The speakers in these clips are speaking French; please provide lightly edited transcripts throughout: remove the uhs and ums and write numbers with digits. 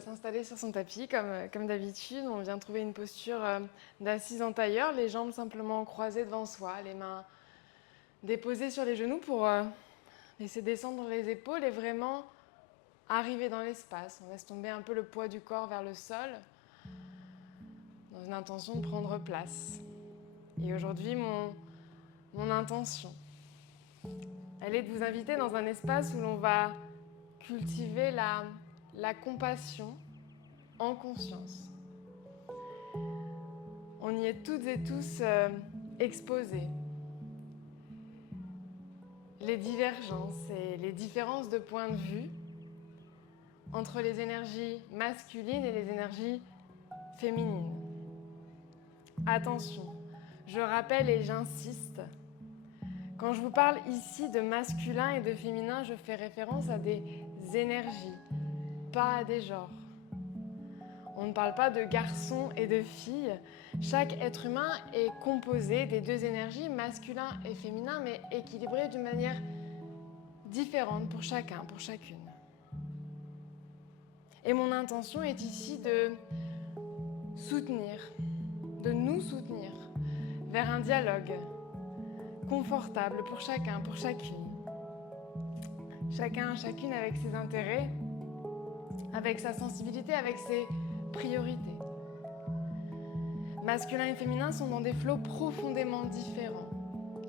s'installer sur son tapis comme d'habitude. On vient trouver une posture d'assise en tailleur, les jambes simplement croisées devant soi, les mains déposées sur les genoux pour laisser descendre les épaules et vraiment arriver dans l'espace. On laisse tomber un peu le poids du corps vers le sol dans une intention de prendre place. Et aujourd'hui, mon intention, elle est de vous inviter dans un espace où l'on va cultiver la compassion en conscience. On y est toutes et tous exposés. Les divergences et les différences de point de vue entre les énergies masculines et les énergies féminines. Attention, je rappelle et j'insiste, quand je vous parle ici de masculin et de féminin, je fais référence à des énergies, pas à des genres. On ne parle pas de garçons et de filles. Chaque être humain est composé des deux énergies, masculin et féminin, mais équilibrées d'une manière différente pour chacun, pour chacune. Et mon intention est ici de soutenir, de nous soutenir vers un dialogue confortable pour chacun, pour chacune. Chacun, chacune avec ses intérêts, avec sa sensibilité, avec ses priorités. Masculin et féminin sont dans des flots profondément différents.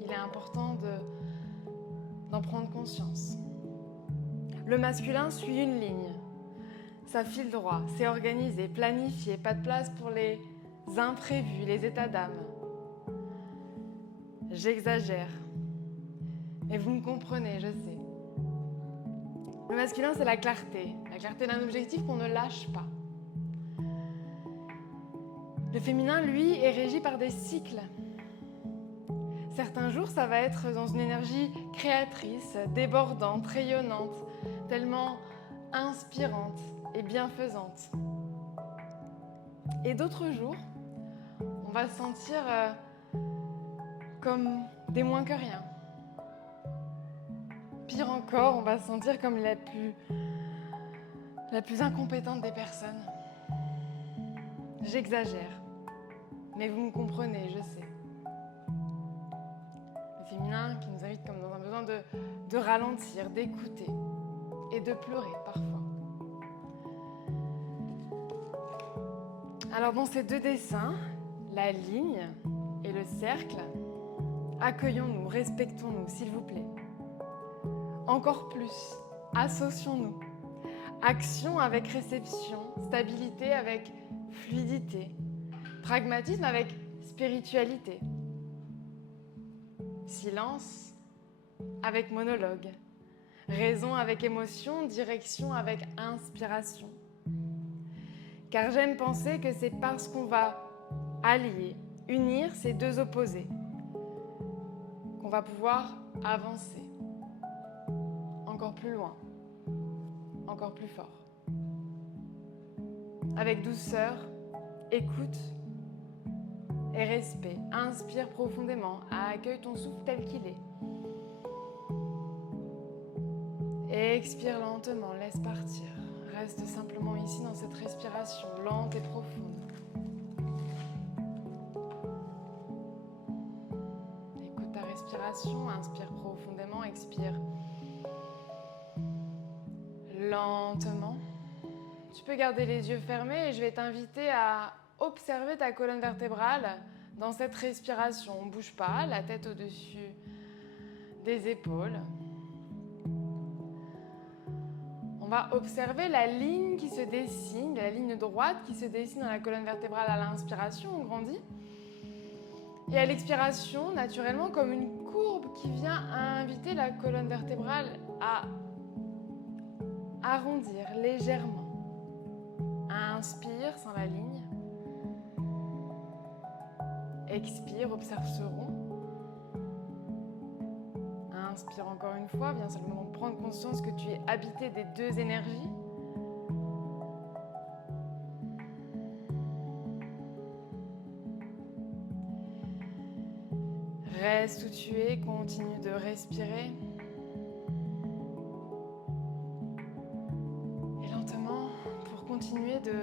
Il est important d'en prendre conscience. Le masculin suit une ligne. Ça file droit, c'est organisé, planifié, pas de place pour les imprévus, les états d'âme. J'exagère. Et vous me comprenez, je sais. Le masculin, c'est la clarté d'un objectif qu'on ne lâche pas. Le féminin, lui, est régi par des cycles. Certains jours, ça va être dans une énergie créatrice, débordante, rayonnante, tellement inspirante et bienfaisante. Et d'autres jours, on va se sentir comme des moins que rien. Pire encore, on va se sentir comme la plus incompétente des personnes. J'exagère, mais vous me comprenez, je sais. Le féminin qui nous invite comme dans un besoin de ralentir, d'écouter et de pleurer parfois. Alors dans ces deux dessins, la ligne et le cercle, accueillons-nous, respectons-nous, s'il vous plaît. Encore plus, associons-nous. Action avec réception, stabilité avec fluidité, pragmatisme avec spiritualité. Silence avec monologue, raison avec émotion, direction avec inspiration. Car j'aime penser que c'est parce qu'on va allier, unir ces deux opposés, qu'on va pouvoir avancer encore plus loin, encore plus fort. Avec douceur, écoute et respect. Inspire profondément, accueille ton souffle tel qu'il est. Et expire lentement, laisse partir. Reste simplement ici dans cette respiration lente et profonde. Écoute ta respiration, inspire profondément, expire lentement. Tu peux garder les yeux fermés et je vais t'inviter à observer ta colonne vertébrale dans cette respiration. On ne bouge pas, la tête au-dessus des épaules. On va observer la ligne qui se dessine, la ligne droite qui se dessine dans la colonne vertébrale à l'inspiration, on grandit. Et à l'expiration, naturellement, comme une courbe qui vient inviter la colonne vertébrale à arrondir légèrement. Inspire sans la ligne. Expire, observe ce rond. Inspire encore une fois, viens seulement prendre conscience que tu es habité des deux énergies. Reste où tu es, continue de respirer. Et lentement, pour continuer de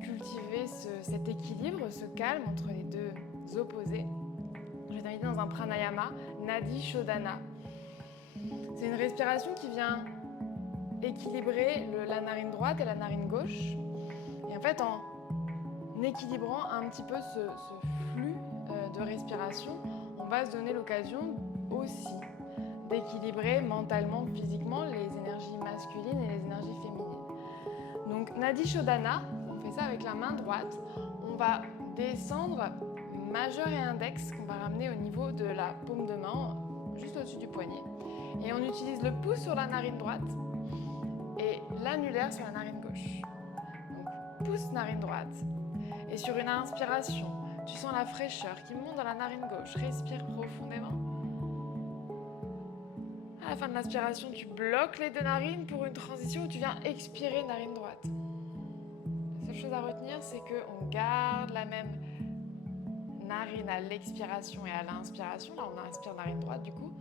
cultiver cet équilibre, ce calme entre les deux opposés, je vais t'inviter dans un pranayama, Nadi Shodhana. C'est une respiration qui vient équilibrer la narine droite et la narine gauche. Et en fait, en équilibrant un petit peu ce flux de respiration, on va se donner l'occasion aussi d'équilibrer mentalement, physiquement les énergies masculines et les énergies féminines. Donc Nadi Shodhana, on fait ça avec la main droite. On va descendre majeur et index qu'on va ramener au niveau de la paume de main, juste au-dessus du poignet. Et on utilise le pouce sur la narine droite et l'annulaire sur la narine gauche. Donc pouce, narine droite. Et sur une inspiration, tu sens la fraîcheur qui monte dans la narine gauche. Respire profondément. À la fin de l'inspiration, tu bloques les deux narines pour une transition où tu viens expirer narine droite. La seule chose à retenir, c'est qu'on garde la même narine à l'expiration et à l'inspiration. Là, on inspire narine droite du coup.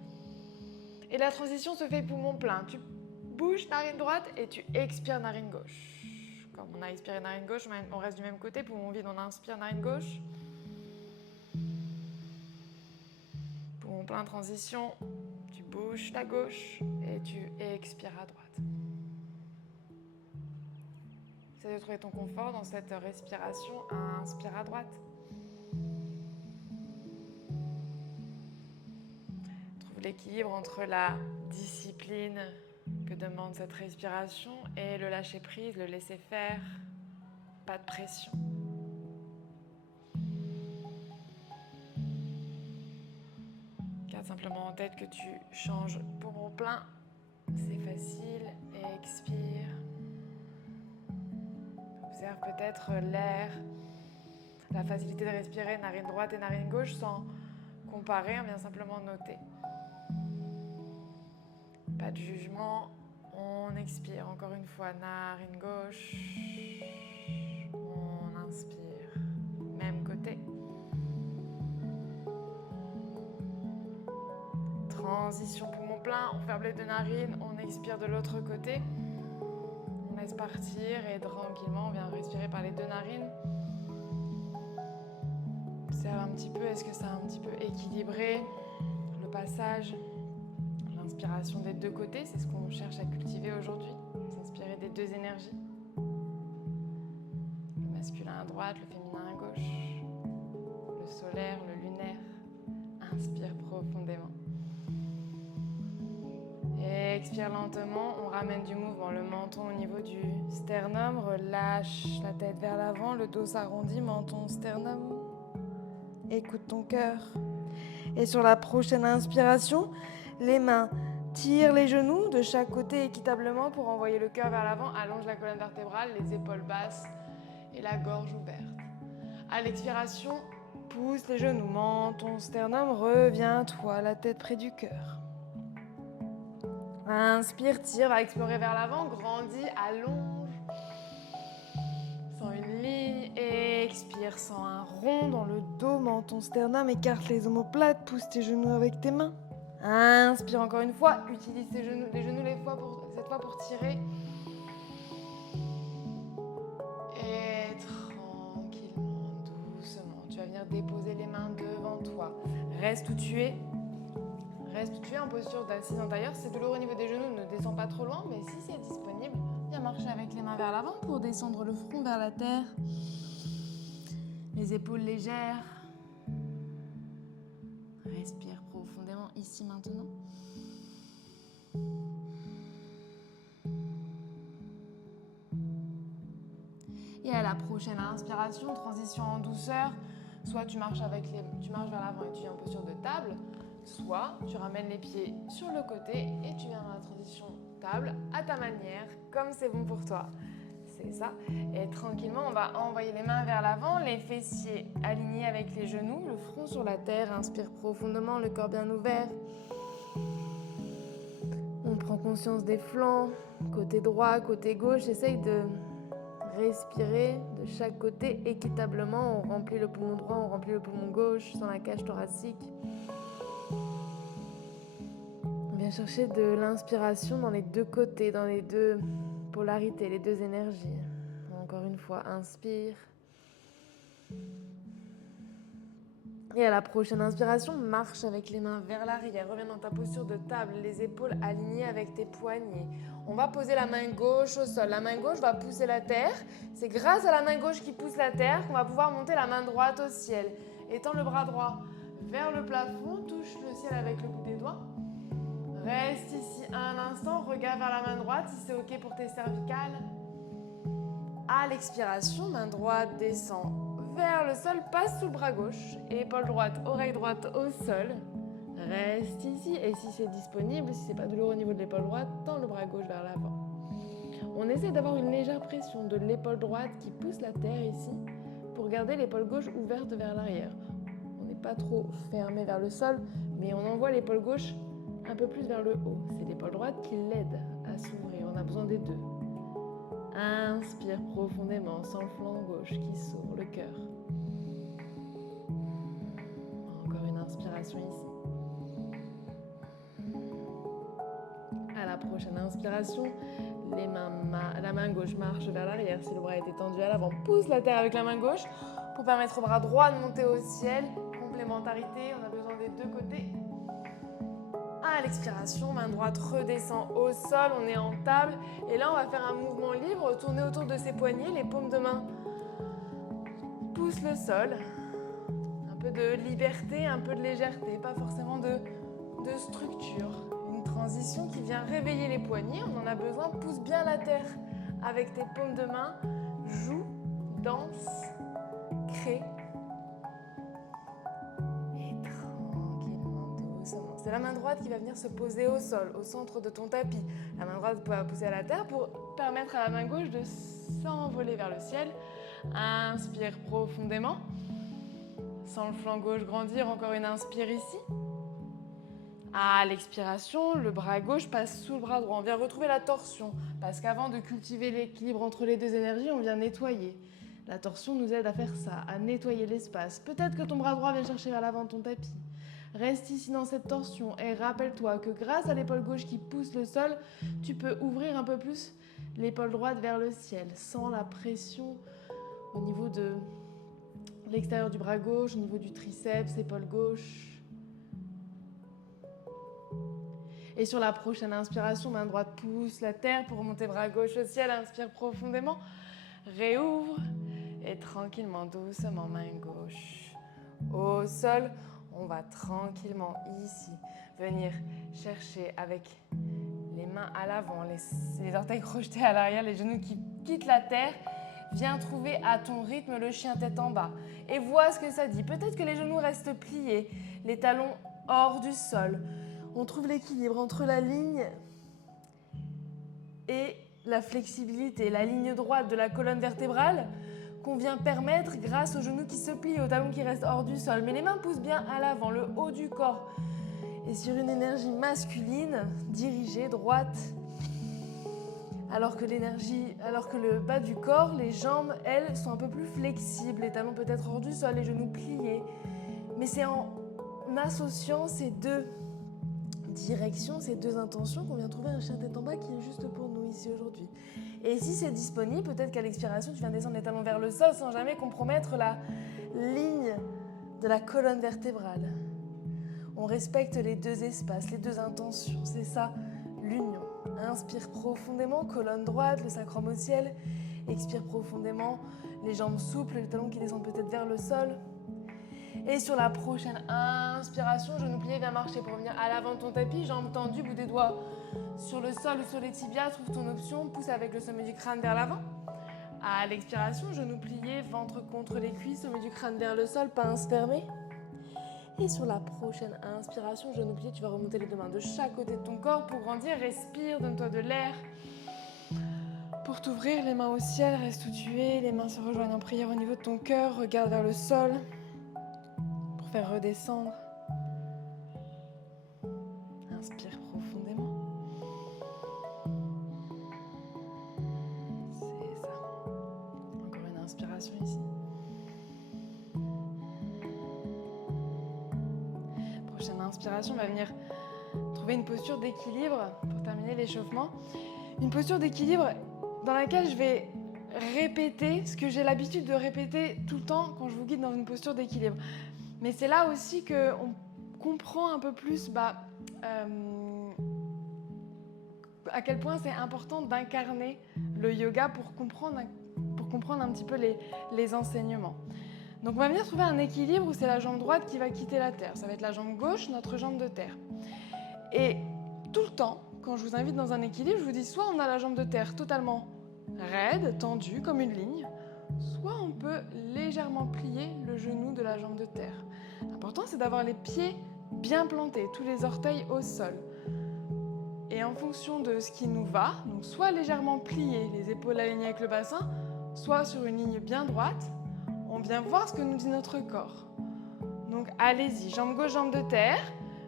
Et la transition se fait poumon plein. Tu bouges narine droite et tu expires narine gauche. Comme on a expiré narine gauche, on reste du même côté. Poumon vide, on inspire narine gauche. Poumon plein, transition. Tu bouges la gauche et tu expires à droite. Essaie de trouver ton confort dans cette respiration. Inspire à droite. Trouve l'équilibre entre la discipline que demande cette respiration et le lâcher prise, le laisser faire. Pas de pression. Garde simplement en tête que tu changes poumon plein. C'est facile. Et expire. Observe peut-être l'air, la facilité de respirer narine droite et narine gauche sans comparer, on vient simplement noter. Pas de jugement, on expire encore une fois, narine gauche, on inspire, même côté. Transition poumon plein, on ferme les deux narines, on expire de l'autre côté. On laisse partir et tranquillement on vient respirer par les deux narines. Observe un petit peu, est-ce que ça a un petit peu équilibré le passage, l'inspiration des deux côtés, c'est ce qu'on cherche à cultiver aujourd'hui, s'inspirer des deux énergies. Le masculin à droite, le féminin à gauche, le solaire, le lunaire. Inspire profondément. Et expire lentement, on ramène du mouvement, le menton au niveau du sternum, relâche la tête vers l'avant, le dos s'arrondit, menton, sternum. Écoute ton cœur. Et sur la prochaine inspiration, les mains tirent les genoux de chaque côté équitablement pour envoyer le cœur vers l'avant, allonge la colonne vertébrale, les épaules basses et la gorge ouverte. À l'expiration, pousse les genoux, menton, sternum, reviens-toi, la tête près du cœur. Inspire, tire, va explorer vers l'avant, grandis, allonge. Sens une ligne, expire, sens un rond dans le dos, menton, sternum, écarte les omoplates, pousse tes genoux avec tes mains. Inspire encore une fois, utilise les genoux cette fois pour tirer. Et tranquillement, doucement, tu vas venir déposer les mains devant toi. Reste où tu es. Reste où tu es en posture d'assise en tailleur. Si c'est douloureux au niveau des genoux, ne descends pas trop loin, mais si c'est disponible, viens marcher avec les mains vers l'avant pour descendre le front vers la terre. Les épaules légères. Respire profondément ici maintenant. Et à la prochaine inspiration, transition en douceur. Soit tu marches vers l'avant et tu viens en posture de table. Soit tu ramènes les pieds sur le côté et tu viens dans la transition table à ta manière, comme c'est bon pour toi. C'est ça. Et tranquillement, on va envoyer les mains vers l'avant, les fessiers alignés avec les genoux, le front sur la terre. Inspire profondément, le corps bien ouvert. On prend conscience des flancs, côté droit, côté gauche. Essaye de respirer de chaque côté équitablement. On remplit le poumon droit, on remplit le poumon gauche sans la cage thoracique. On vient chercher de l'inspiration dans les deux côtés, dans les deux polarités, les deux énergies. Encore fois, inspire. Et à la prochaine inspiration, marche avec les mains vers l'arrière. Reviens dans ta posture de table, les épaules alignées avec tes poignets. On va poser la main gauche au sol. La main gauche va pousser la terre. C'est grâce à la main gauche qui pousse la terre qu'on va pouvoir monter la main droite au ciel. Étends le bras droit vers le plafond, touche le ciel avec le bout des doigts. Reste ici un instant, regarde vers la main droite si c'est ok pour tes cervicales. À l'expiration, main droite descend vers le sol, passe sous le bras gauche, épaule droite, oreille droite au sol. Reste ici et si c'est disponible, si c'est pas douloureux au niveau de l'épaule droite, tends le bras gauche vers l'avant. On essaie d'avoir une légère pression de l'épaule droite qui pousse la terre ici pour garder l'épaule gauche ouverte vers l'arrière. On n'est pas trop fermé vers le sol, mais on envoie l'épaule gauche un peu plus vers le haut. C'est l'épaule droite qui l'aide à s'ouvrir. On a besoin des deux. Inspire profondément, sans le flanc gauche qui s'ouvre, le cœur. Encore une inspiration ici. À la prochaine inspiration, la main gauche marche vers l'arrière. Si le bras est étendu à l'avant, pousse la terre avec la main gauche pour permettre au bras droit de monter au ciel. Complémentarité, on a besoin des deux côtés. À l'expiration, main droite redescend au sol, on est en table. Et là, on va faire un mouvement libre, tourner autour de ses poignets, les paumes de main poussent le sol. Un peu de liberté, un peu de légèreté, pas forcément de structure. Une transition qui vient réveiller les poignets, on en a besoin, pousse bien la terre avec tes paumes de main, joue, danse, crée. C'est la main droite qui va venir se poser au sol, au centre de ton tapis. La main droite va pousser à la terre pour permettre à la main gauche de s'envoler vers le ciel. Inspire profondément. Sans le flanc gauche grandir, encore une inspire ici. À l'expiration, le bras gauche passe sous le bras droit. On vient retrouver la torsion, parce qu'avant de cultiver l'équilibre entre les deux énergies, on vient nettoyer. La torsion nous aide à faire ça, à nettoyer l'espace. Peut-être que ton bras droit vient chercher vers l'avant de ton tapis. Reste ici dans cette torsion et rappelle-toi que grâce à l'épaule gauche qui pousse le sol, tu peux ouvrir un peu plus l'épaule droite vers le ciel, sans la pression au niveau de l'extérieur du bras gauche, au niveau du triceps, épaule gauche. Et sur la prochaine inspiration, main droite pousse la terre pour remonter bras gauche au ciel, inspire profondément, réouvre et tranquillement, doucement, main gauche au sol. On va tranquillement ici venir chercher avec les mains à l'avant, les orteils crochetés à l'arrière, les genoux qui quittent la terre. Viens trouver à ton rythme le chien tête en bas et vois ce que ça dit. Peut-être que les genoux restent pliés, les talons hors du sol. On trouve l'équilibre entre la ligne et la flexibilité, la ligne droite de la colonne vertébrale qu'on vient permettre grâce aux genoux qui se plient, aux talons qui restent hors du sol. Mais les mains poussent bien à l'avant, le haut du corps. Et sur une énergie masculine, dirigée, droite, alors que le bas du corps, les jambes, elles, sont un peu plus flexibles, les talons peut-être hors du sol, les genoux pliés. Mais c'est en associant ces deux directions, ces deux intentions qu'on vient trouver un chien tête en bas qui est juste pour nous ici aujourd'hui. Et si c'est disponible, peut-être qu'à l'expiration, tu viens descendre les talons vers le sol sans jamais compromettre la ligne de la colonne vertébrale. On respecte les deux espaces, les deux intentions, c'est ça l'union. Inspire profondément, colonne droite, le sacrum au ciel. Expire profondément, les jambes souples, les talons qui descendent peut-être vers le sol. Et sur la prochaine inspiration, genou plié, viens marcher pour revenir à l'avant de ton tapis, jambes tendues, bout des doigts sur le sol ou sur les tibias, trouve ton option, pousse avec le sommet du crâne vers l'avant. À l'expiration, genou plié, ventre contre les cuisses, sommet du crâne vers le sol, pince fermée. Et sur la prochaine inspiration, genou plié, tu vas remonter les deux mains de chaque côté de ton corps pour grandir, respire, donne-toi de l'air. Pour t'ouvrir, les mains au ciel, reste où tu es, les mains se rejoignent en prière au niveau de ton cœur, regarde vers le sol. Faire redescendre. Inspire profondément. C'est ça. Encore une inspiration ici. Prochaine inspiration, on va venir trouver une posture d'équilibre pour terminer l'échauffement. Une posture d'équilibre dans laquelle je vais répéter ce que j'ai l'habitude de répéter tout le temps quand je vous guide dans une posture d'équilibre. Mais c'est là aussi qu'on comprend un peu plus à quel point c'est important d'incarner le yoga pour comprendre un petit peu les enseignements. Donc on va venir trouver un équilibre où c'est la jambe droite qui va quitter la terre. Ça va être la jambe gauche, notre jambe de terre. Et tout le temps, quand je vous invite dans un équilibre, je vous dis soit on a la jambe de terre totalement raide, tendue comme une ligne, soit on peut légèrement plier le genou de la jambe de terre. L'important c'est d'avoir les pieds bien plantés, tous les orteils au sol. Et en fonction de ce qui nous va, donc soit légèrement plier, les épaules alignées avec le bassin, soit sur une ligne bien droite, on vient voir ce que nous dit notre corps. Donc allez-y, jambe gauche, jambe de terre,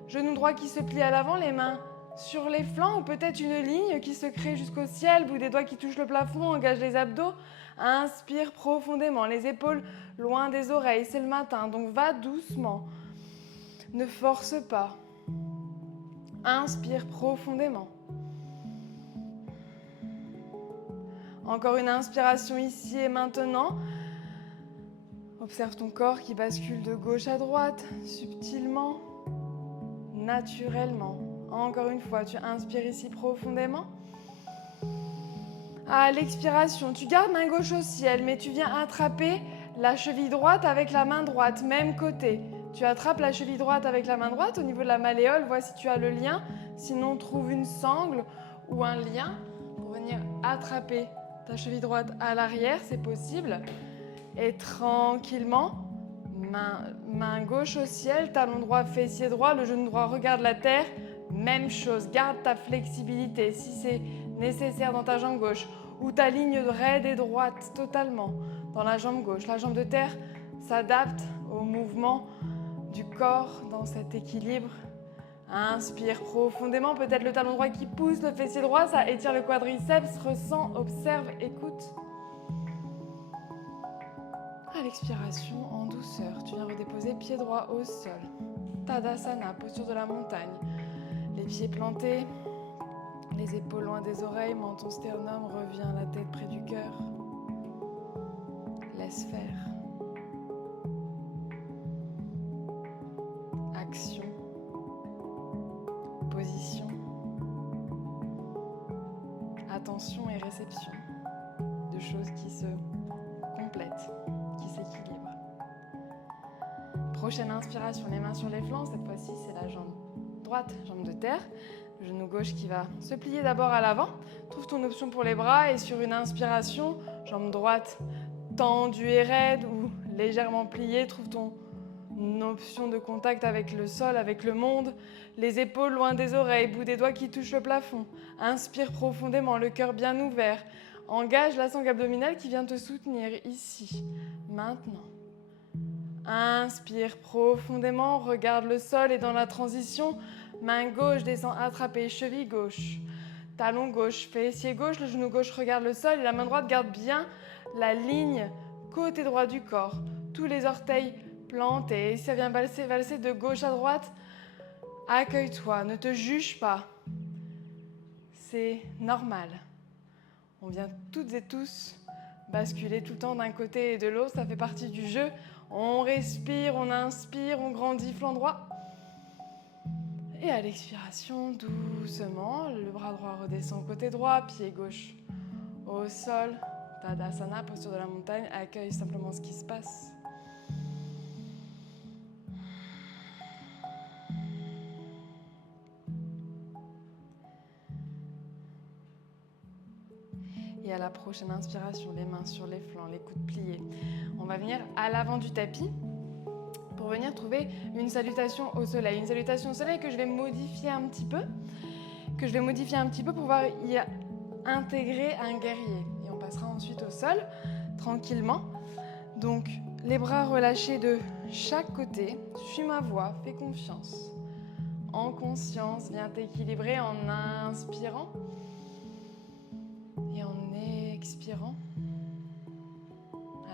genou droit qui se plie à l'avant, les mains sur les flancs ou peut-être une ligne qui se crée jusqu'au ciel, bout des doigts qui touchent le plafond, engage les abdos. Inspire profondément, les épaules loin des oreilles, c'est le matin, donc va doucement, ne force pas. Inspire profondément. Encore une inspiration ici et maintenant. Observe ton corps qui bascule de gauche à droite, subtilement, naturellement. Encore une fois, tu inspires ici profondément. À l'expiration, tu gardes main gauche au ciel, mais tu viens attraper la cheville droite avec la main droite, même côté. Tu attrapes la cheville droite avec la main droite au niveau de la malléole, vois si tu as le lien. Sinon, trouve une sangle ou un lien pour venir attraper ta cheville droite à l'arrière, c'est possible. Et tranquillement, main gauche au ciel, talon droit, fessier droit, le genou droit regarde la terre. Même chose, garde ta flexibilité si c'est nécessaire dans ta jambe gauche ou ta ligne raide et droite totalement dans la jambe gauche. La jambe de terre s'adapte au mouvement du corps dans cet équilibre. Inspire profondément, peut-être le talon droit qui pousse le fessier droit, ça étire le quadriceps, ressens, observe, écoute. À l'expiration, en douceur, tu viens redéposer pied droit au sol. Tadasana, posture de la montagne. Les pieds plantés, les épaules loin des oreilles, menton sternum, revient la tête près du cœur. Laisse faire. Action. Position. Attention et réception. Deux choses qui se complètent, qui s'équilibrent. Prochaine inspiration, les mains sur les flancs. Cette fois-ci, c'est la jambe droite, jambe de terre. Le genou gauche qui va se plier d'abord à l'avant. Trouve ton option pour les bras et sur une inspiration, jambe droite tendue et raide ou légèrement pliée. Trouve ton option de contact avec le sol, avec le monde. Les épaules loin des oreilles, bout des doigts qui touchent le plafond. Inspire profondément, le cœur bien ouvert. Engage la sangle abdominale qui vient te soutenir ici, maintenant. Inspire profondément, regarde le sol et dans la transition, main gauche descend attraper, cheville gauche, talon gauche, fessier gauche, le genou gauche regarde le sol et la main droite garde bien la ligne côté droit du corps. Tous les orteils plantés, ça vient valser de gauche à droite. Accueille-toi, ne te juge pas. C'est normal. On vient toutes et tous basculer tout le temps d'un côté et de l'autre, ça fait partie du jeu. On respire, on inspire, on grandit flanc droit. Et à l'expiration, doucement, le bras droit redescend côté droit, pied gauche au sol. Tadasana, posture de la montagne, accueille simplement ce qui se passe. Et à la prochaine inspiration, les mains sur les flancs, les coudes pliés. On va venir à l'avant du tapis pour venir trouver une salutation au soleil. Une salutation au soleil que je vais modifier un petit peu, pour pouvoir y intégrer un guerrier. Et on passera ensuite au sol, tranquillement. Donc, les bras relâchés de chaque côté. Suis ma voix, fais confiance. En conscience, viens t'équilibrer en inspirant. Et en expirant.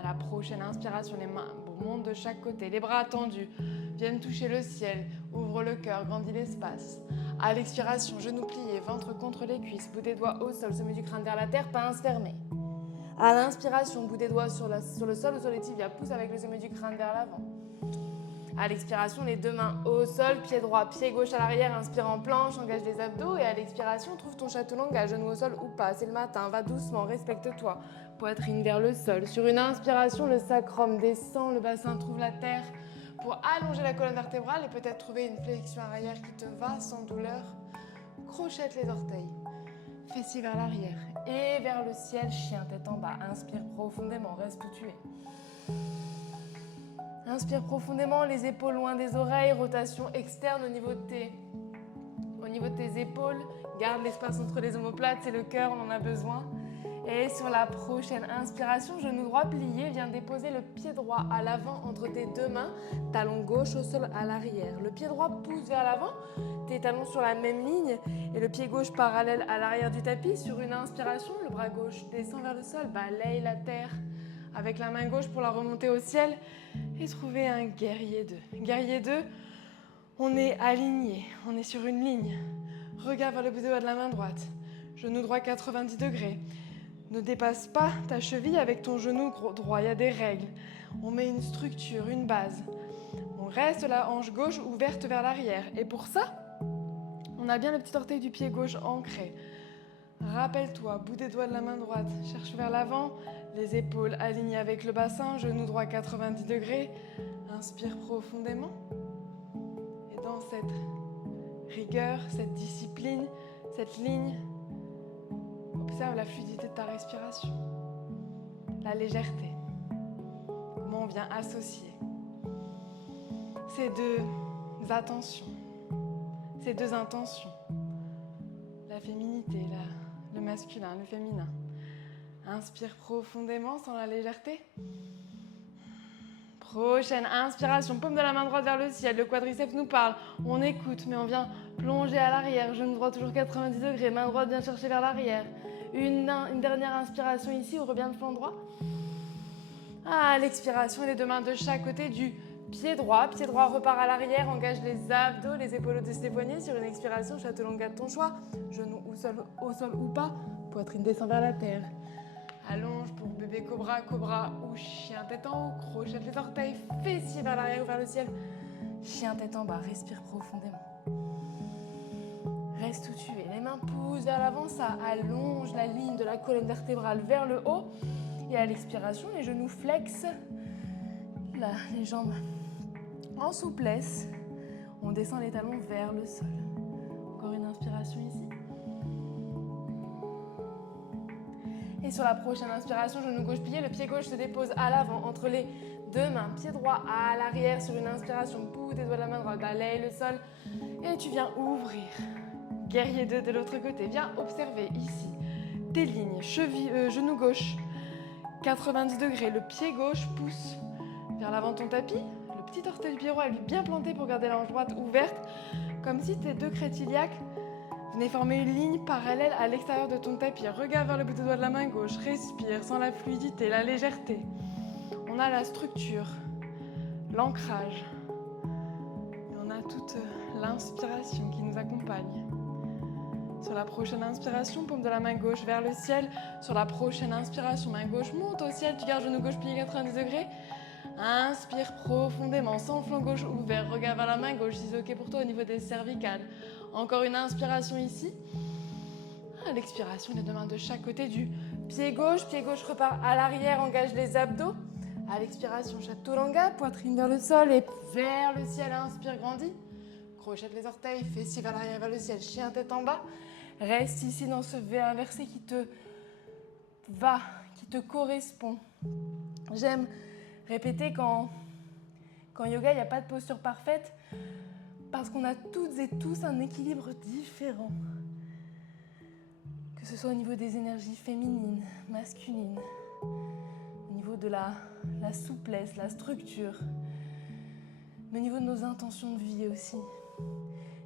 À la prochaine inspiration, les mains montent de chaque côté. Les bras tendus viennent toucher le ciel. Ouvre le cœur, grandis l'espace. À l'expiration, genoux pliés, ventre contre les cuisses, bout des doigts au sol, sommet du crâne vers la terre, pince fermée. À l'inspiration, bout des doigts sur le sol ou sur les tibias, pousse avec le sommet du crâne vers l'avant. À l'expiration, les deux mains au sol, pied droit, pied gauche à l'arrière, inspire en planche, engage les abdos. Et à l'expiration, trouve ton chaturanga, genou au sol ou pas. C'est le matin, va doucement, respecte-toi. Poitrine vers le sol. Sur une inspiration, le sacrum descend, le bassin trouve la terre pour allonger la colonne vertébrale et peut-être trouver une flexion arrière qui te va sans douleur. Crochette les orteils. Fessiers vers l'arrière et vers le ciel, chien tête en bas. Inspire profondément, reste où tu es. Inspire profondément, les épaules loin des oreilles, rotation externe au niveau de tes épaules. Garde l'espace entre les omoplates, c'est le cœur, on en a besoin. Et sur la prochaine inspiration, genou droit plié, viens déposer le pied droit à l'avant entre tes deux mains, talon gauche au sol à l'arrière. Le pied droit pousse vers l'avant, tes talons sur la même ligne et le pied gauche parallèle à l'arrière du tapis. Sur une inspiration, le bras gauche descend vers le sol, balaye la terre avec la main gauche pour la remonter au ciel et trouver un guerrier 2. Guerrier 2, on est aligné, on est sur une ligne. Regarde vers le bout des doigts de la main droite. Genou droit 90 degrés. Ne dépasse pas ta cheville avec ton genou droit, il y a des règles. On met une structure, une base. On reste la hanche gauche ouverte vers l'arrière. Et pour ça, on a bien le petit orteil du pied gauche ancré. Rappelle-toi, bout des doigts de la main droite, cherche vers l'avant, les épaules alignées avec le bassin, genou droit 90 degrés. Inspire profondément. Et dans cette rigueur, cette discipline, cette ligne, observe la fluidité de ta respiration, la légèreté, comment on vient associer ces deux attentions, ces deux intentions, la féminité, le masculin, le féminin. Inspire profondément sans la légèreté. Prochaine inspiration, paume de la main droite vers le ciel, le quadriceps nous parle, on écoute mais on vient plonger à l'arrière, genou droit toujours 90 degrés, main droite vient chercher vers l'arrière. Une dernière inspiration ici, ouvre bien le flanc droit. À l'expiration, les deux mains de chaque côté du pied droit repart à l'arrière, engage les abdos, les épaules au-dessus des poignets. Sur une expiration, chaturanga de ton choix, genou au sol ou pas, poitrine descend vers la terre. Allonge pour bébé cobra, cobra ou chien tête en haut, crochette les orteils, fessiers vers l'arrière ou vers le ciel. Chien tête en bas, respire profondément. Reste où tu es, les mains poussent vers l'avant, ça allonge la ligne de la colonne vertébrale vers le haut. Et à l'expiration, les genoux flexent, là, les jambes en souplesse. On descend les talons vers le sol. Encore une inspiration ici. Et sur la prochaine inspiration, genou gauche plié, le pied gauche se dépose à l'avant entre les deux mains. Pied droit à l'arrière sur une inspiration, bout des doigts de la main droite, balaye le sol. Et tu viens ouvrir. Guerrier 2 de l'autre côté, viens observer ici tes lignes, genou gauche, 90 degrés, le pied gauche pousse vers l'avant de ton tapis, le petit orteil du pied droit est lui bien planté pour garder la hanche droite ouverte, comme si tes deux crêtes iliaques venaient former une ligne parallèle à l'extérieur de ton tapis. Regarde vers le bout des doigts de la main gauche, respire sans la fluidité, la légèreté. On a la structure, l'ancrage, et on a toute l'inspiration qui nous accompagne. Sur la prochaine inspiration, paume de la main gauche vers le ciel. Sur la prochaine inspiration, main gauche monte au ciel. Tu gardes genou gauche plié 90 degrés. Inspire profondément, sans flanc gauche ouvert. Regarde vers la main gauche si c'est ok pour toi au niveau des cervicales. Encore une inspiration ici. À l'expiration, les deux mains de chaque côté du pied gauche repart à l'arrière, engage les abdos. À l'expiration, chaturanga, poitrine vers le sol et vers le ciel. Inspire, grandis. Crochette les orteils, fessiers vers l'arrière, vers le ciel, chien tête en bas. Reste ici dans ce V inversé qui te va, qui te correspond. J'aime répéter qu'en yoga, il n'y a pas de posture parfaite parce qu'on a toutes et tous un équilibre différent. Que ce soit au niveau des énergies féminines, masculines, au niveau de la souplesse, la structure, mais au niveau de nos intentions de vie aussi.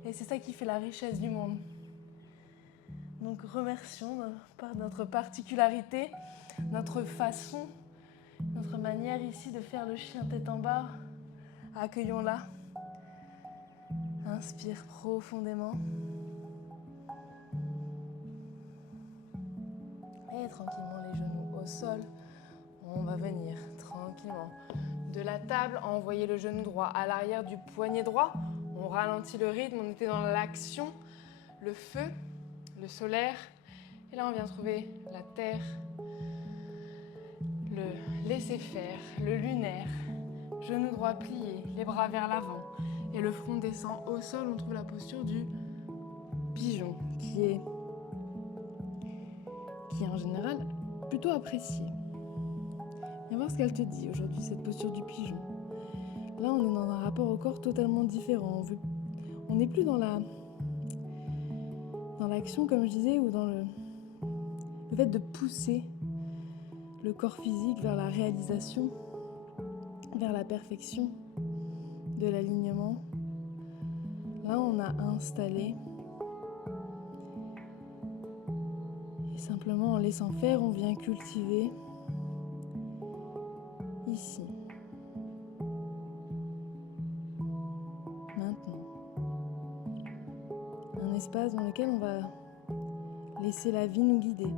Et c'est ça qui fait la richesse du monde. Donc remercions notre particularité, notre façon, notre manière ici de faire le chien tête en bas. Accueillons-la. Inspire profondément. Et tranquillement les genoux au sol. On va venir tranquillement de la table, envoyer le genou droit à l'arrière du poignet droit. On ralentit le rythme, on était dans l'action, le feu, le solaire. Et là, on vient trouver la terre, le laisser-faire, le lunaire. Genou droit plié, les bras vers l'avant. Et le front descend au sol, on trouve la posture du pigeon, qui est en général plutôt appréciée. Viens voir ce qu'elle te dit aujourd'hui, cette posture du pigeon. Là, on est dans un rapport au corps totalement différent. On n'est plus dans l'action, comme je disais, ou dans le fait de pousser le corps physique vers la réalisation, vers la perfection de l'alignement. Là, on a installé. Et simplement, en laissant faire, on vient cultiver ici. Maintenant. Un espace dans lequel on va laisser la vie nous guider.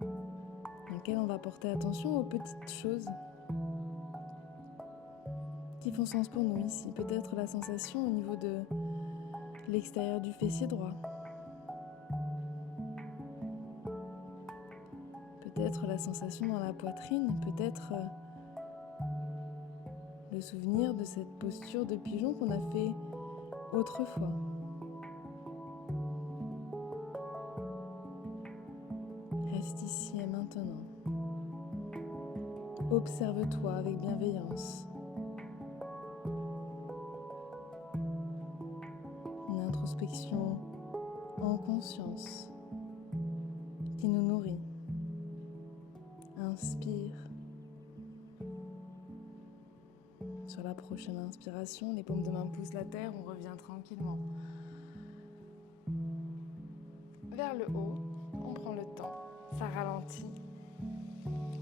Dans lequel on va porter attention aux petites choses qui font sens pour nous ici. Peut-être la sensation au niveau de l'extérieur du fessier droit. Peut-être la sensation dans la poitrine. Peut-être le souvenir de cette posture de pigeon qu'on a fait autrefois. Reste ici et maintenant. Observe-toi avec bienveillance. Une introspection en conscience qui nous nourrit. Inspire. Sur la prochaine inspiration, les paumes de main poussent la terre, on revient tranquillement vers le haut, on prend le temps, ça ralentit.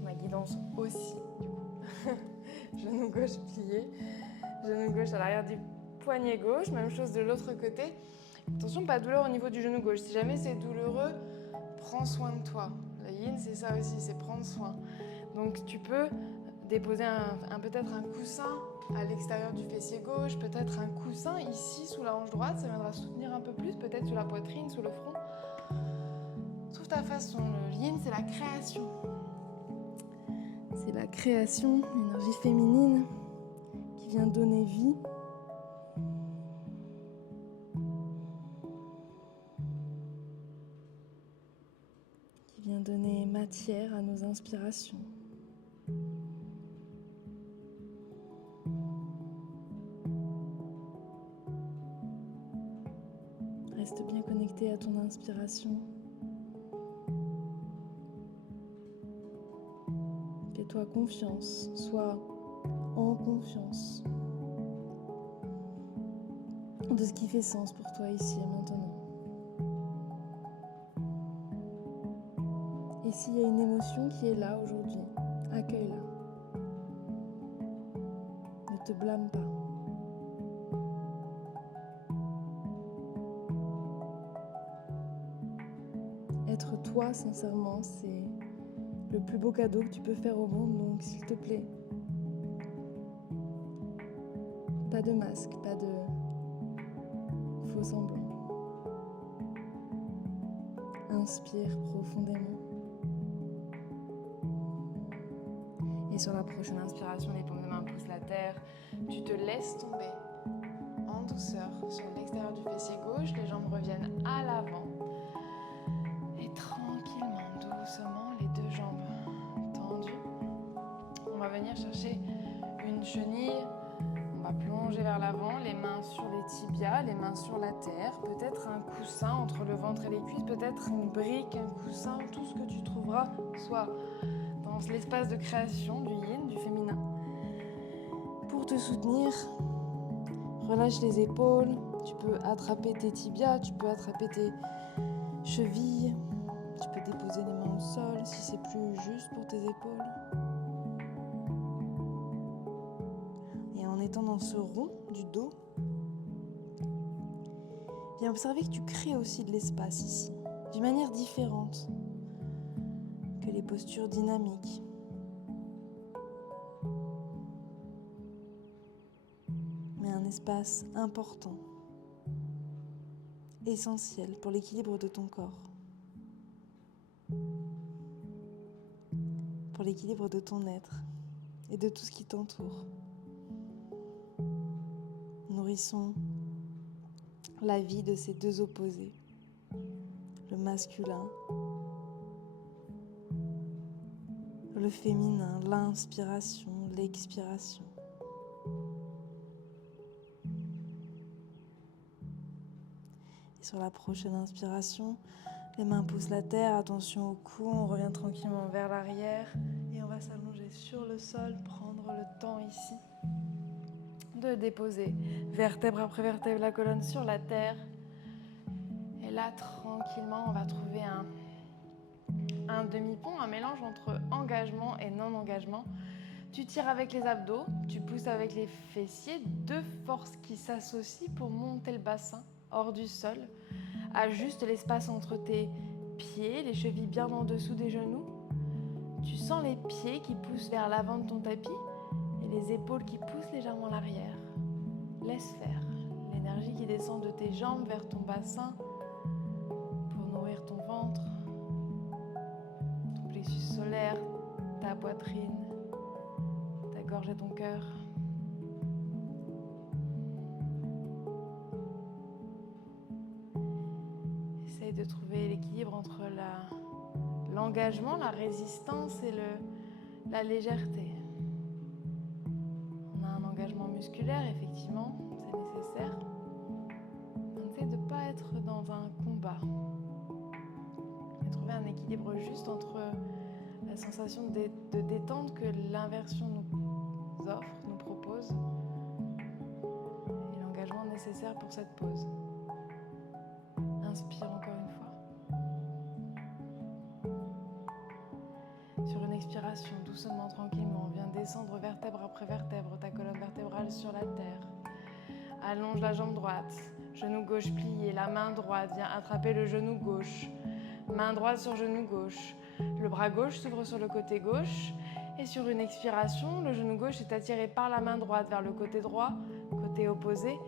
Ma guidance aussi, du coup. Genou gauche plié, genou gauche à l'arrière du poignet gauche, même chose de l'autre côté. Attention, pas de douleur au niveau du genou gauche. Si jamais c'est douloureux, prends soin de toi. La yin, c'est ça aussi, c'est prendre soin. Donc tu peux déposer peut-être un coussin à l'extérieur du fessier gauche, peut-être un coussin ici sous la hanche droite, ça viendra soutenir un peu plus, peut-être sous la poitrine, sous le front. Trouve ta façon. Le yin, c'est la création. C'est la création, l'énergie féminine qui vient donner vie. Qui vient donner matière à nos inspirations. Reste bien connecté à ton inspiration. Fais-toi confiance, sois en confiance de ce qui fait sens pour toi ici et maintenant. Et s'il y a une émotion qui est là aujourd'hui, accueille-la. Ne te blâme pas. Être toi, sincèrement, c'est le plus beau cadeau que tu peux faire au monde, donc s'il te plaît, pas de masque, pas de faux semblant. Inspire profondément. Et sur la prochaine inspiration, les paumes de main poussent la terre. Tu te laisses tomber en douceur sur l'extérieur du fessier gauche. Les jambes reviennent à l'avant. Et tranquillement, doucement, les deux jambes tendues. On va venir chercher une chenille. On va plonger vers l'avant, les mains sur les tibias, les mains sur la terre. Peut-être un coussin entre le ventre et les cuisses. Peut-être une brique, un coussin, tout ce que tu trouveras, soit dans l'espace de création du yin, du féminin. Pour te soutenir, relâche les épaules. Tu peux attraper tes tibias, tu peux attraper tes chevilles. Tu peux déposer les mains au sol si c'est plus juste pour tes épaules. Et en étant dans ce rond du dos, viens observer que tu crées aussi de l'espace ici. d'une manière différente que les postures dynamiques. Mais un espace important, essentiel pour l'équilibre de ton corps, pour l'équilibre de ton être et de tout ce qui t'entoure. Nourrissons la vie de ces deux opposés, le masculin, le féminin, l'inspiration, l'expiration. Et sur la prochaine inspiration, les mains poussent la terre, attention au cou, on revient tranquillement vers l'arrière et on va s'allonger sur le sol, prendre le temps ici de déposer vertèbre après vertèbre la colonne sur la terre. Et là, tranquillement, on va trouver un demi-pont, un mélange entre engagement et non-engagement. Tu tires avec les abdos, tu pousses avec les fessiers, deux forces qui s'associent pour monter le bassin hors du sol. Ajuste l'espace entre tes pieds, les chevilles bien en dessous des genoux. Tu sens les pieds qui poussent vers l'avant de ton tapis et les épaules qui poussent légèrement à l'arrière. Laisse faire l'énergie qui descend de tes jambes vers ton bassin pour nourrir ton ventre, ton plexus solaire, ta poitrine, ta gorge et ton cœur. Essaye de trouver l'équilibre entre l'engagement, la résistance et la légèreté. On a un engagement musculaire, effectivement, c'est nécessaire. On essaie de ne pas être dans un combat. Et trouver un équilibre juste entre la sensation de détente que l'inversion nous offre, nous propose, et l'engagement nécessaire pour cette pause. Inspire encore une fois. Sur une expiration, doucement, tranquillement, viens descendre vertèbre après vertèbre, ta colonne vertébrale sur la terre. Allonge la jambe droite, genou gauche plié, la main droite vient attraper le genou gauche. Main droite sur genou gauche. Le bras gauche s'ouvre sur le côté gauche. Et sur une expiration, le genou gauche est attiré par la main droite vers le côté droit, côté opposé.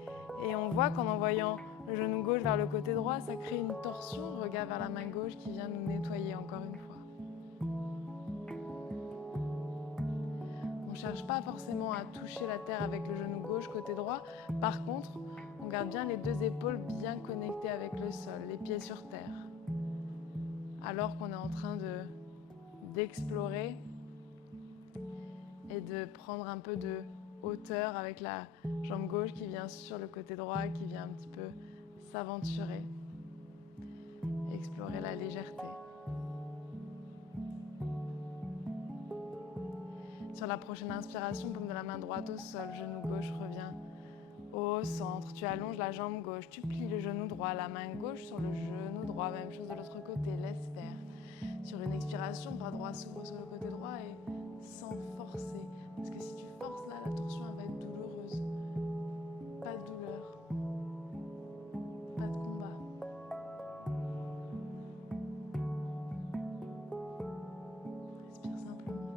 Et on voit qu'en envoyant le genou gauche vers le côté droit, ça crée une torsion, regard vers la main gauche qui vient nous nettoyer encore une fois. On ne cherche pas forcément à toucher la terre avec le genou gauche côté droit. Par contre, on garde bien les deux épaules bien connectées avec le sol, les pieds sur terre. Alors qu'on est en train d'explorer et de prendre un peu de hauteur avec la jambe gauche qui vient sur le côté droit, qui vient un petit peu s'aventurer, explorer la légèreté. Sur la prochaine inspiration, paume de la main droite au sol, genou gauche revient au centre. Tu allonges la jambe gauche, tu plies le genou droit, la main gauche sur le genou droit, même chose de l'autre côté, laisse faire. Sur une expiration, bras droit s'ouvre sur le côté droit et sans forcer. Parce que si tu forces là, la torsion elle va être douloureuse. Pas de douleur, pas de combat. Respire simplement.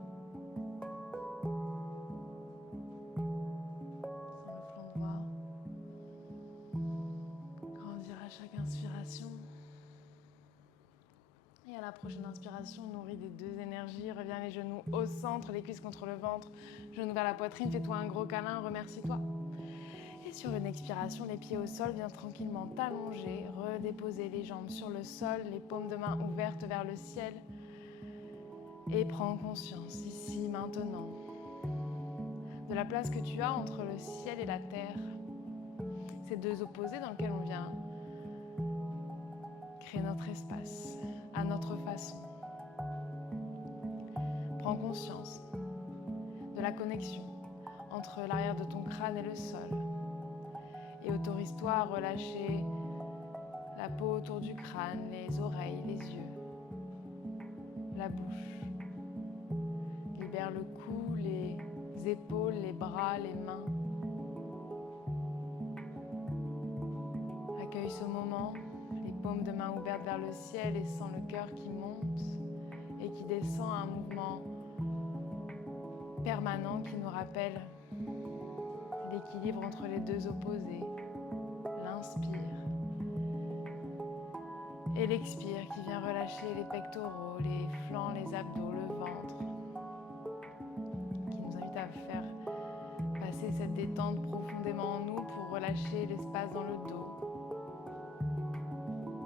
Sans le flanc droit. Grandir à chaque inspiration. Et à la prochaine inspiration, nourris des deux énergies. Reviens les genoux au centre, les cuisses contre le ventre. Genoux vers la poitrine, fais-toi un gros câlin, remercie-toi. Et sur une expiration, les pieds au sol, viens tranquillement t'allonger. Redéposer les jambes sur le sol, les paumes de main ouvertes vers le ciel. Et prends conscience, ici, maintenant, de la place que tu as entre le ciel et la terre. Ces deux opposés dans lesquels on vient créer notre espace à notre façon. Prends conscience de la connexion entre l'arrière de ton crâne et le sol et autorise-toi à relâcher la peau autour du crâne, les oreilles, les yeux, la bouche. Libère le cou, les épaules, les bras, les mains. Accueille ce moment, les paume de main ouverte vers le ciel et sens le cœur qui monte et qui descend à un mouvement permanent qui nous rappelle l'équilibre entre les deux opposés, l'inspire et l'expire qui vient relâcher les pectoraux, les flancs, les abdos, le ventre, qui nous invite à faire passer cette détente profondément en nous pour relâcher l'espace dans le dos,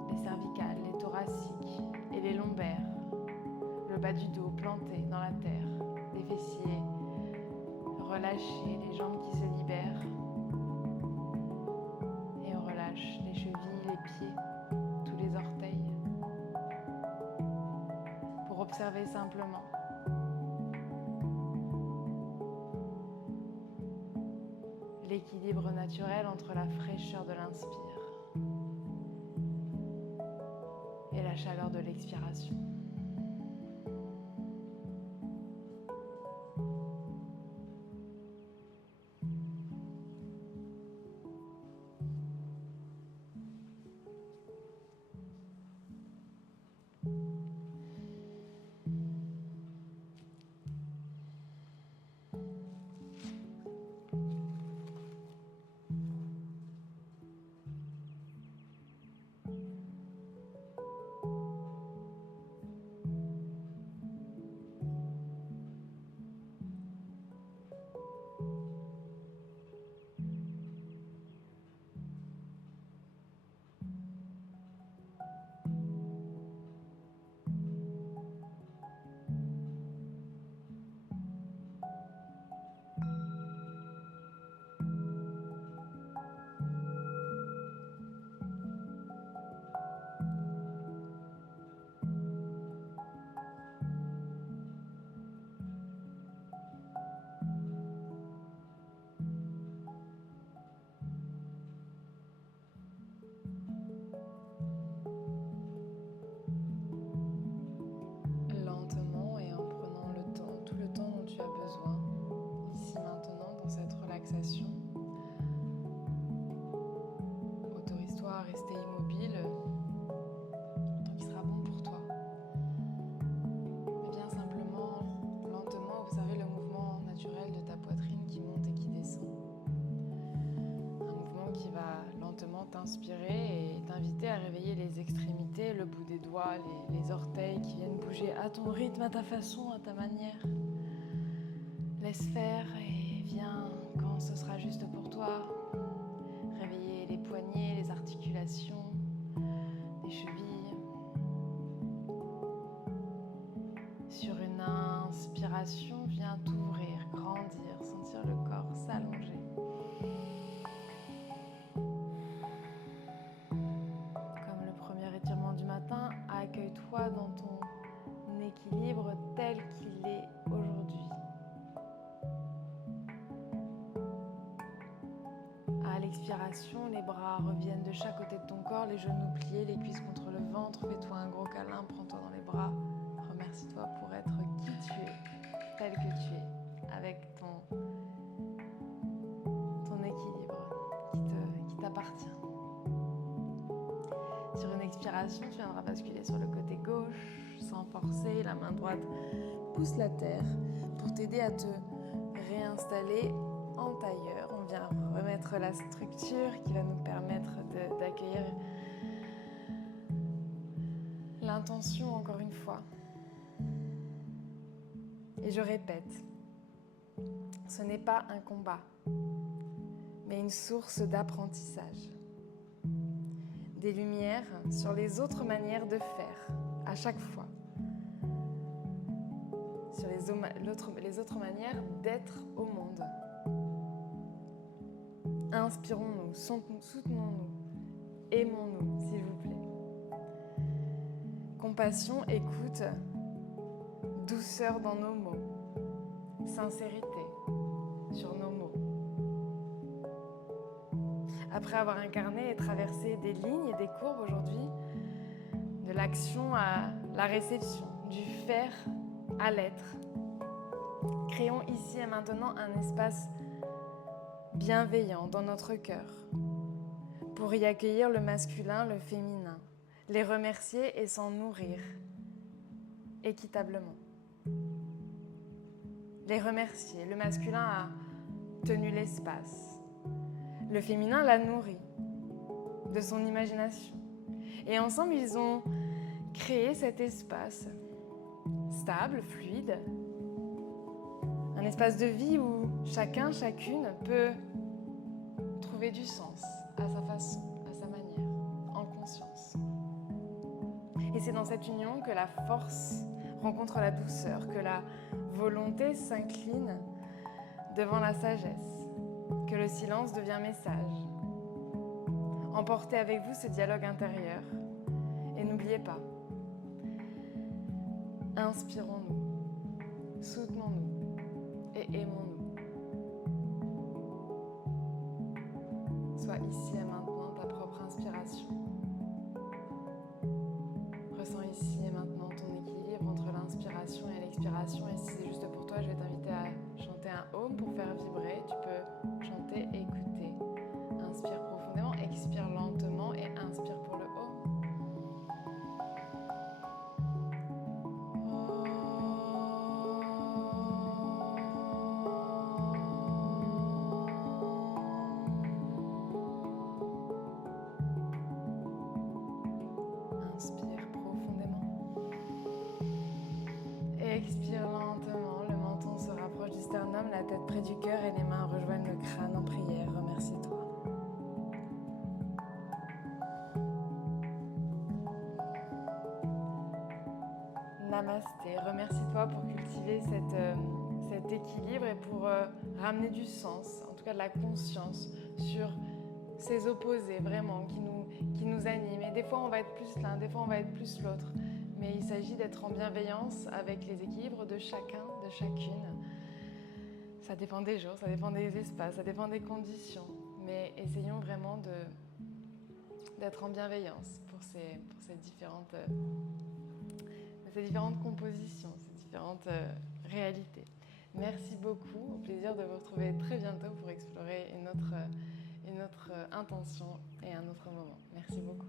les cervicales, les thoraciques et les lombaires, le bas du dos planté dans la terre, les fessiers relâchés, les jambes qui se libèrent et on relâche les chevilles, les pieds, tous les orteils pour observer simplement l'équilibre naturel entre la fraîcheur de l'inspire et la chaleur de l'expiration. Lentement et en prenant tout le temps dont tu as besoin, ici maintenant dans cette relaxation, autorise-toi à rester immobile tant qu'il sera bon pour toi. Et bien simplement, lentement, observer le mouvement naturel de ta poitrine qui monte et qui descend. Un mouvement qui va lentement t'inspirer et t'inviter à réveiller les extrémités, le bout des doigts, les orteils qui viennent bouger à ton rythme, à ta façon, à ta manière. Laisse faire et viens quand ce sera juste pour toi. Réveiller les poignets, les articulations, les chevilles. Sur une inspiration, viens t'ouvrir, grandir, sentir le corps s'allonger. Comme le premier étirement du matin, accueille-toi dans ton équilibre tel qu'il est aujourd'hui. À l'expiration, les bras reviennent de chaque côté de ton corps, les genoux pliés, les cuisses contre le ventre. Fais-toi un gros câlin, prends-toi dans les bras. Remercie-toi pour être qui tu es, tel que tu es, avec ton équilibre qui t'appartient. Sur une expiration, tu viendras basculer sur le côté gauche, sans forcer. La main droite pousse la terre pour t'aider à te réinstaller en tailleur. On vient remettre la structure qui va nous permettre d'accueillir l'intention encore une fois. Et je répète, ce n'est pas un combat, mais une source d'apprentissage. Des lumières sur les autres manières de faire, à chaque fois. Sur les autres manières d'être au monde. Inspirons-nous, soutenons-nous, aimons-nous, s'il vous plaît. Compassion, écoute, douceur dans nos mots, sincérité sur nos mots. Après avoir incarné et traversé des lignes et des courbes aujourd'hui, de l'action à la réception, du faire à l'être, créons ici et maintenant un espace bienveillant dans notre cœur pour y accueillir le masculin, le féminin, les remercier et s'en nourrir équitablement. Les remercier, le masculin a tenu l'espace, le féminin l'a nourri de son imagination. Et ensemble, ils ont créé cet espace stable, fluide, un espace de vie où chacun, chacune peut trouver du sens à sa façon, à sa manière, en conscience. Et c'est dans cette union que la force rencontre la douceur, que la volonté s'incline devant la sagesse, que le silence devient message. Emportez avec vous ce dialogue intérieur et n'oubliez pas, inspirons-nous, soutenons-nous et aimons-nous. Sois ici et maintenant ta propre inspiration. Ressens ici et maintenant ton équilibre entre l'inspiration et l'expiration. Et si c'est juste pour toi, je vais t'inviter à chanter un home pour faire vibrer. Tu peux chanter, écouter. Inspire profondément, expire lentement et inspire pour le home. Inspire profondément. Expire lentement, le menton se rapproche du sternum, la tête près du cœur et les mains rejoignent le crâne en prière. Remercie-toi. Namasté, remercie-toi pour cultiver cet équilibre et pour ramener du sens, en tout cas de la conscience sur ces opposés vraiment qui nous animent. Et des fois on va être plus l'un, des fois on va être plus l'autre. Mais il s'agit d'être en bienveillance avec les équilibres de chacun, de chacune. Ça dépend des jours, ça dépend des espaces, ça dépend des conditions. Mais essayons vraiment d'être en bienveillance pour ces différentes compositions, ces différentes réalités. Merci beaucoup, au plaisir de vous retrouver très bientôt pour explorer une autre intention et un autre moment. Merci beaucoup.